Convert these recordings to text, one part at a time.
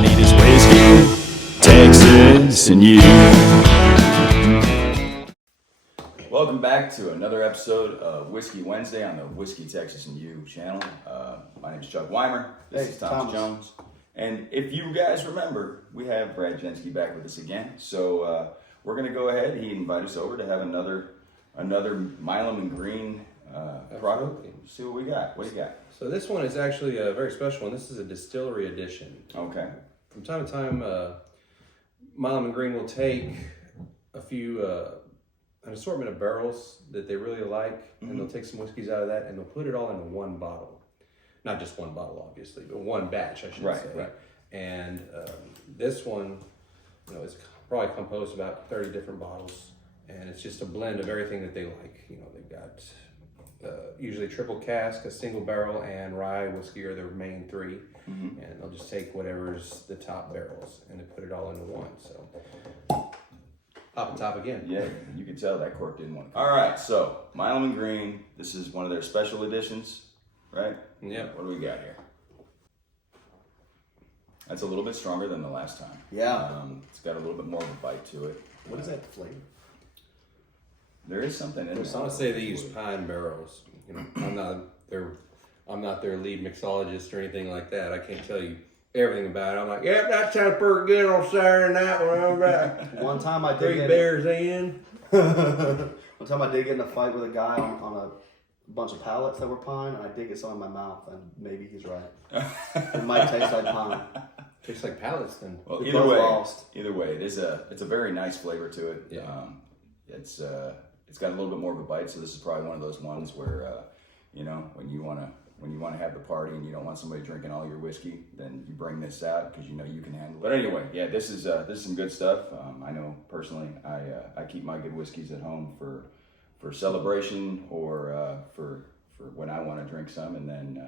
I need is whiskey, Texas, and you. Welcome back to another episode of Whiskey Wednesday on the Whiskey, Texas, and You channel. My name is Chuck Wimer. This is Thomas Jones. And if you guys remember, we have Brad Jenschke back with us again. So we're going to go ahead. He invited us over to have another Milam and Greene product. See what we got. What do you got? So this one is actually a very special one. This is a distillery edition. Okay. From time to time, Milam and Greene will take an assortment of barrels that they really like, and they'll take some whiskeys out of that, and they'll put it all into one bottle. Not just one bottle, obviously, but one batch, I should say. Right. And this one, is probably composed of about 30 different bottles, and it's just a blend of everything that they like. They've got usually triple cask, a single barrel, and rye whiskey are their main three. And they'll just take whatever's the top barrels, and they put it all into one. So pop and top again. Yeah, you can tell that cork didn't want to. All right, so Milam and Greene. This is one of their special editions, right? Yep. What do we got here? That's a little bit stronger than the last time. Yeah. It's got a little bit more of a bite to it. What is that flavor? There is something in there. I want to say they use pine barrels. I'm not their lead mixologist or anything like that. I can't tell you everything about it. I'm like, yeah, that sounds pretty good on Saturday night when I'm back. One time I did Three bears in. One time I did get in a fight with a guy on a bunch of pallets that were pine, and I did get some in my mouth, and maybe he's right. It might taste like pine. Tastes like pallets then. Well, We either both way, it's a very nice flavor to it. Yeah. It's got a little bit more of a bite, so this is probably one of those ones where when you want to have the party and you don't want somebody drinking all your whiskey, then you bring this out because you can handle it. But anyway, yeah, this is some good stuff. I know personally, I keep my good whiskeys at home for celebration or for when I want to drink some, and then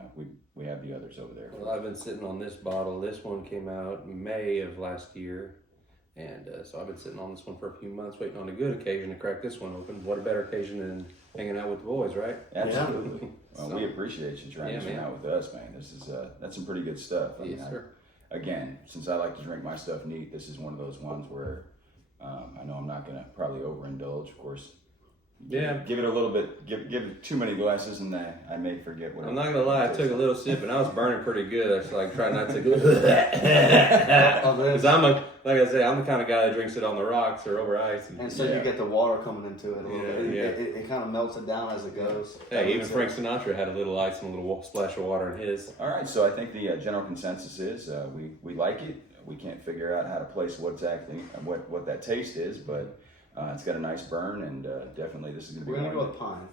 we have the others over there. Well, I've been sitting on this bottle. This one came out in May of last year. And so I've been sitting on this one for a few months, waiting on a good occasion to crack this one open. What a better occasion than hanging out with the boys, right? Absolutely. Well, we appreciate you trying to hang out with us, man. This is that's some pretty good stuff. Yes, sir. Again, since I like to drink my stuff neat, this is one of those ones where I know I'm not going to probably overindulge, of course. Yeah. Give it a little bit, give it too many glasses, and I may forget what. I'm not gonna lie, I took a little sip and I was burning pretty good. I was like trying not to go. Because I'm the kind of guy that drinks it on the rocks or over ice. And so you get the water coming into it a little bit. It kind of melts it down as it goes. Hey, even Frank Sinatra had a little ice and a little splash of water in his. All right, so I think the general consensus is we like it. We can't figure out how to place what that taste is, but. It's got a nice burn, and definitely this is going to be. We're going to go with pine.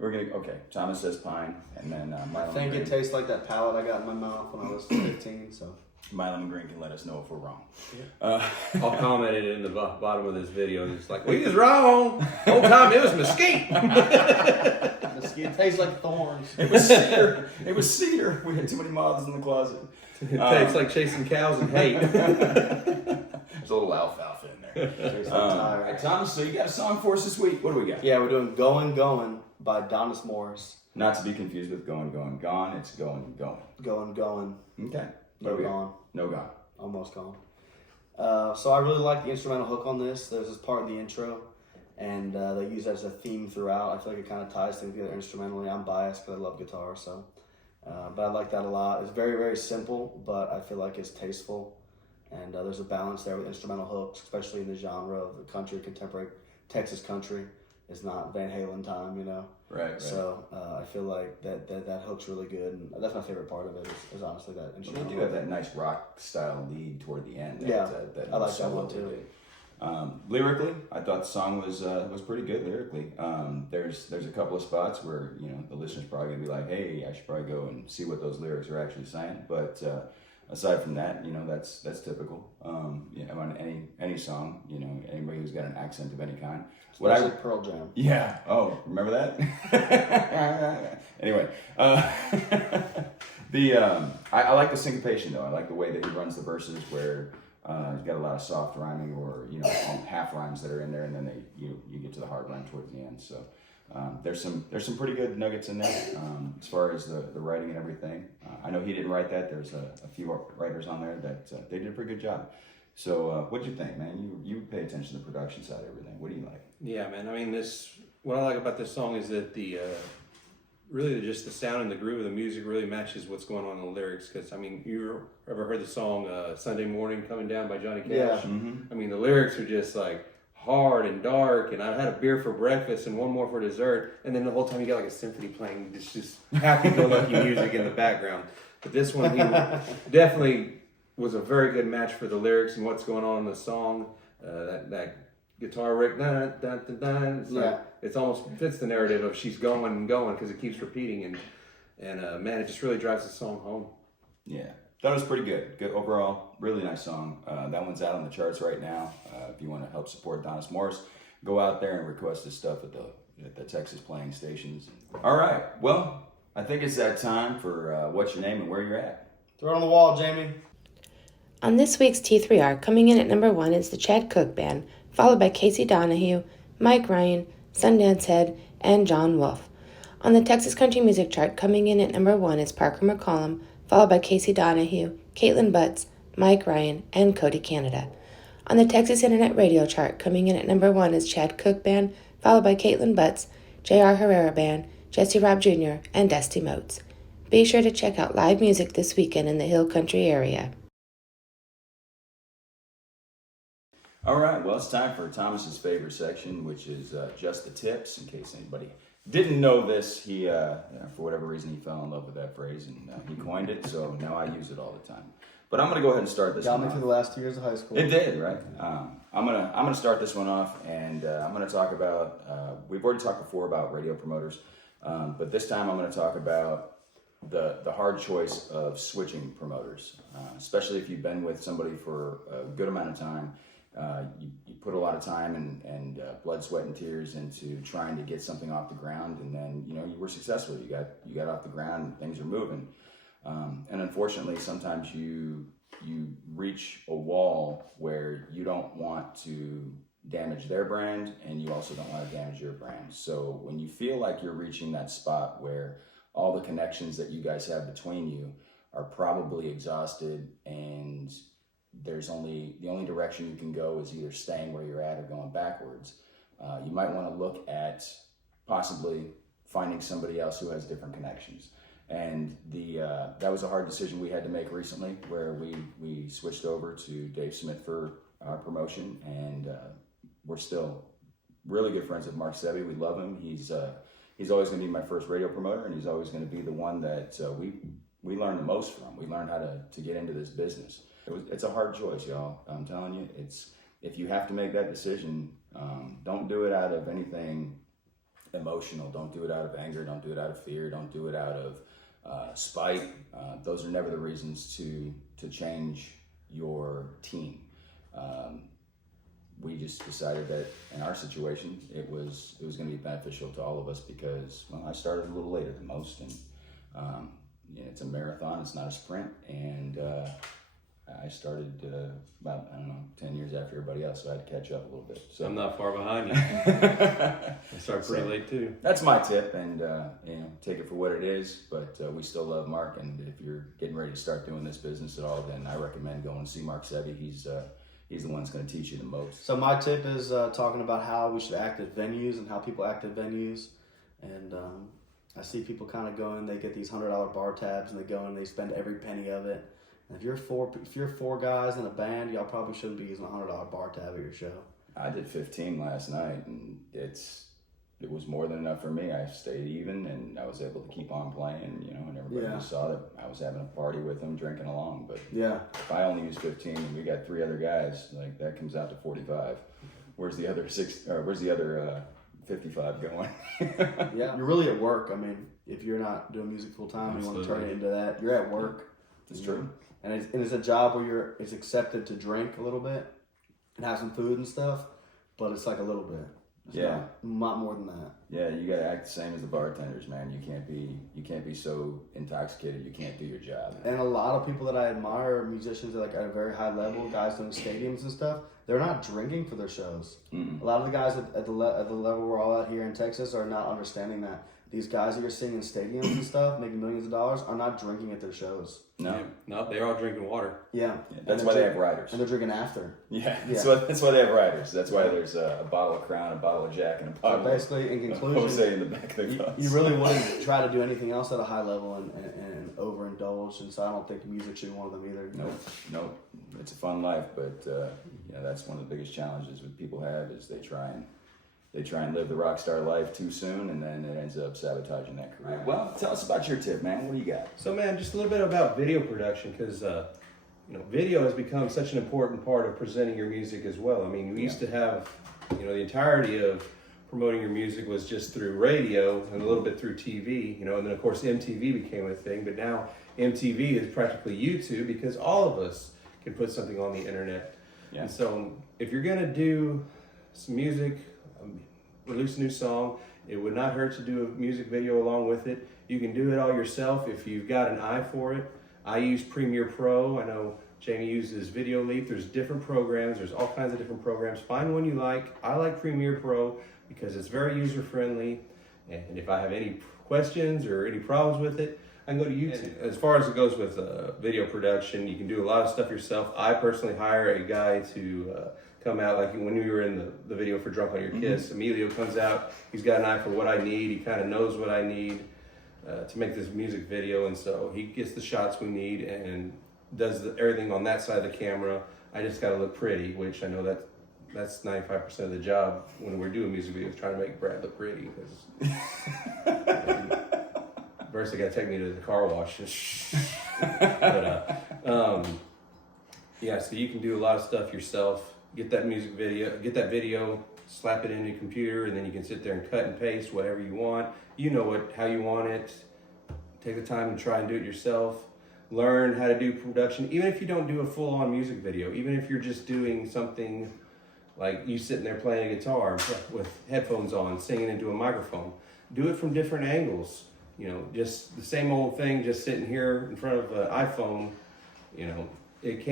Okay. Thomas says pine, and then I think it tastes like that palate I got in my mouth when I was 15. So Milam and Greene can let us know if we're wrong. Yeah. I'll comment it in the bottom of this video. It's like, we was wrong. Whole time it was mesquite. Mesquite tastes like thorns. It was cedar. It was cedar. We had too many moths in the closet. It tastes like chasing cows and hate. There's a little alfalfa in there. All right, Thomas, so you got a song for us this week. What do we got? Yeah, we're doing Goin Goin by Donice Morace. Not to be confused with Goin Goin Gone. It's Goin Goin. Goin Goin. Okay. No gone. No gone. Almost gone. So I really like the instrumental hook on this. There's this part of the intro, and they use that as a theme throughout. I feel like it kind of ties things together instrumentally. I'm biased because I love guitar, so. But I like that a lot. It's very, very simple, but I feel like it's tasteful. And there's a balance there with instrumental hooks, especially in the genre of the country, contemporary Texas country. It's not Van Halen time, Right. So I feel like that hook's really good, and that's my favorite part of it. Is honestly that instrumental. They do have that nice rock style lead toward the end. Yeah, I like that one too. Lyrically, I thought the song was pretty good lyrically. There's a couple of spots where the listener's probably gonna be like, hey, I should probably go and see what those lyrics are actually saying, but. Aside from that, that's typical. On any song, anybody who's got an accent of any kind. Especially Pearl Jam. Yeah. Oh, remember that? Anyway, I like the syncopation though. I like the way that he runs the verses where he's got a lot of soft rhyming or half rhymes that are in there, and then you get to the hard rhyme towards the end. So There's some pretty good nuggets in there as far as the writing and everything. I know he didn't write that. There's a few writers on there that they did a pretty good job. So what'd you think, man? You pay attention to the production side of everything. What do you like? Yeah, man. I mean, what I like about this song is that really just the sound and the groove of the music really matches what's going on in the lyrics. Because I mean, you ever heard the song "Sunday Morning Coming Down" by Johnny Cash? Yeah. I mean, the lyrics are just like hard and dark, and I had a beer for breakfast and one more for dessert, and then the whole time you got like a symphony playing, just happy-go-lucky music in the background. But this one, he definitely was a very good match for the lyrics and what's going on in the song. That guitar riff, dun, dun, dun, dun, it's like, it's almost fits the narrative of she's going and going because it keeps repeating, and man, it just really drives the song home. Yeah. Thought it was pretty good. Good overall, really nice song. That one's out on the charts right now. If you want to help support Donice Morace, go out there and request his stuff at the Texas playing stations. All right, well, I think it's that time for what's your name and where you're at. Throw it on the wall, Jamie. On this week's T3R, coming in at number 1 is the Chad Cook Band, followed by Casey Donahue, Mike Ryan, Sundance Head, and John Wolfe. On the Texas Country Music Chart, coming in at number 1 is Parker McCollum, followed by Casey Donahue, Caitlin Butts, Mike Ryan, and Cody Canada. On the Texas Internet Radio Chart, coming in at number 1 is Chad Cook Band, followed by Caitlin Butts, J.R. Herrera Band, Jesse Robb Jr., and Dusty Motes. Be sure to check out live music this weekend in the Hill Country area. All right, well, it's time for Thomas's favorite section, which is just the tips. In case anybody didn't know this, he, for whatever reason, he fell in love with that phrase and he coined it. So now I use it all the time. But I'm gonna go ahead and start this. Got one me off. through the last 2 years of high school. It did, right? I'm gonna start this one off, and I'm gonna talk about. We've already talked before about radio promoters, but this time I'm gonna talk about the hard choice of switching promoters, especially if you've been with somebody for a good amount of time. You put a lot of time and blood, sweat, and tears into trying to get something off the ground, and then you were successful. You got off the ground, and things are moving. And unfortunately, sometimes you reach a wall where you don't want to damage their brand, and you also don't want to damage your brand. So when you feel like you're reaching that spot where all the connections that you guys have between you are probably exhausted, and the only direction you can go is either staying where you're at or going backwards, you might want to look at possibly finding somebody else who has different connections. And that was a hard decision we had to make recently, where we switched over to Dave Smith for our promotion, and we're still really good friends with Mark Sebi. We love him. He's always going to be my first radio promoter, and he's always going to be the one that we learn the most from. We learned how to get into this business. It's a hard choice, y'all. I'm telling you, if you have to make that decision, don't do it out of anything emotional. Don't do it out of anger. Don't do it out of fear. Don't do it out of spite. Those are never the reasons to change your team. We just decided that in our situation, it was going to be beneficial to all of us because, well, I started a little later than most, and it's a marathon. It's not a sprint, and I started about 10 years after everybody else, so I had to catch up a little bit. So I'm not far behind you. I started pretty late too. That's my tip, and take it for what it is. But we still love Mark, and if you're getting ready to start doing this business at all, then I recommend going to see Mark Sebi. He's the one that's going to teach you the most. So my tip is talking about how we should act at venues and how people act at venues. And I see people kind of going, they get these $100 bar tabs, and they go and they spend every penny of it. And if you're four guys in a band, y'all probably shouldn't be using a $100 bar tab at your show. I did 15 last night, and it was more than enough for me. I stayed even, and I was able to keep on playing, and everybody just saw that I was having a party with them, drinking along. But if I only use 15 and we got 3 other guys, like that comes out to 45. Where's the other 55 going? Yeah, you're really at work. I mean, if you're not doing music full time and you want to turn it into that, you're at work. It's true. And it's a job where it's accepted to drink a little bit and have some food and stuff, but it's like a little bit. It's Yeah. not more than that. Yeah, you got to act the same as the bartenders, man. You can't be so intoxicated you can't do your job. And a lot of people that I admire, musicians at a very high level, guys doing stadiums and stuff, they're not drinking for their shows. Mm-mm. A lot of the guys at the level we're all at here in Texas are not understanding that. These guys that you're seeing in stadiums and stuff, making millions of dollars, are not drinking at their shows. No. Yeah. No, they're all drinking water. Yeah. That's why they have riders. And they're drinking after. Yeah, that's why they have riders. That's why there's a bottle of Crown, a bottle of Jack, and a bottle Basically, in of conclusion, Jose in the back of the bus. you really wouldn't try to do anything else at a high level and overindulge, and so I don't think music should be one of them either. Nope. It's a fun life, but that's one of the biggest challenges that people have is they try and live the rock star life too soon, and then it ends up sabotaging that career. Right, well, tell us about your tip, man. What do you got? So, man, just a little bit about video production, because video has become such an important part of presenting your music as well. I mean, we used to have, the entirety of promoting your music was just through radio and a little bit through TV, and then of course MTV became a thing, but now MTV is practically YouTube because all of us can put something on the internet. Yeah. And so if you're gonna do some music, release a new song, it would not hurt to do a music video along with it. You can do it all yourself if you've got an eye for it. I use Premiere Pro. I know Jamie uses Video Leap. There's different programs. There's all kinds of different programs. Find one you like. I like Premiere Pro because it's very user-friendly. And if I have any questions or any problems with it, I can go to YouTube. As far as it goes with video production, you can do a lot of stuff yourself. I personally hire a guy to come out, like when we were in the video for Drunk on Your Kiss. Emilio comes out. He's got an eye for what I need. He kind of knows what I need to make this music video. And so he gets the shots we need and does everything on that side of the camera. I just got to look pretty, which I know that's 95% of the job when we're doing music videos, trying to make Brad look pretty. First, they got to take me to the car wash. So you can do a lot of stuff yourself. Get that video, slap it in your computer, and then you can sit there and cut and paste whatever you want. You know how you want it. Take the time to try and do it yourself. Learn how to do production, even if you don't do a full-on music video. Even if you're just doing something like you sitting there playing a guitar with headphones on, singing into a microphone. Do it from different angles. Just the same old thing, just sitting here in front of an iPhone. It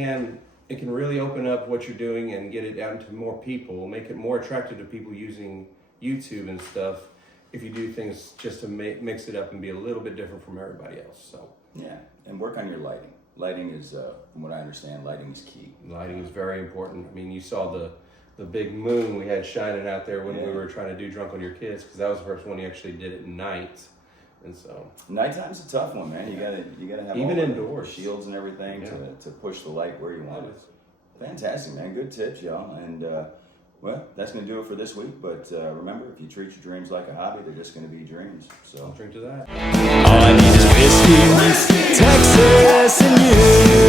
can really open up what you're doing and get it out to more people, make it more attractive to people using YouTube and stuff. If you do things just to mix it up and be a little bit different from everybody else. So Yeah, and work on your lighting. Lighting is, from what I understand, lighting is key. Lighting is very important. I mean, you saw the big moon we had shining out there when we were trying to do Drunk on Your Kids, because that was the first one you actually did at night. And so Nighttime's a tough one, man. You gotta have even all indoors the shields and everything to push the light where you want it. Fantastic, man. Good tips, y'all. And that's gonna do it for this week. But remember, if you treat your dreams like a hobby, they're just gonna be dreams. So I'll drink to that. All I need is whiskey, Texas, and you.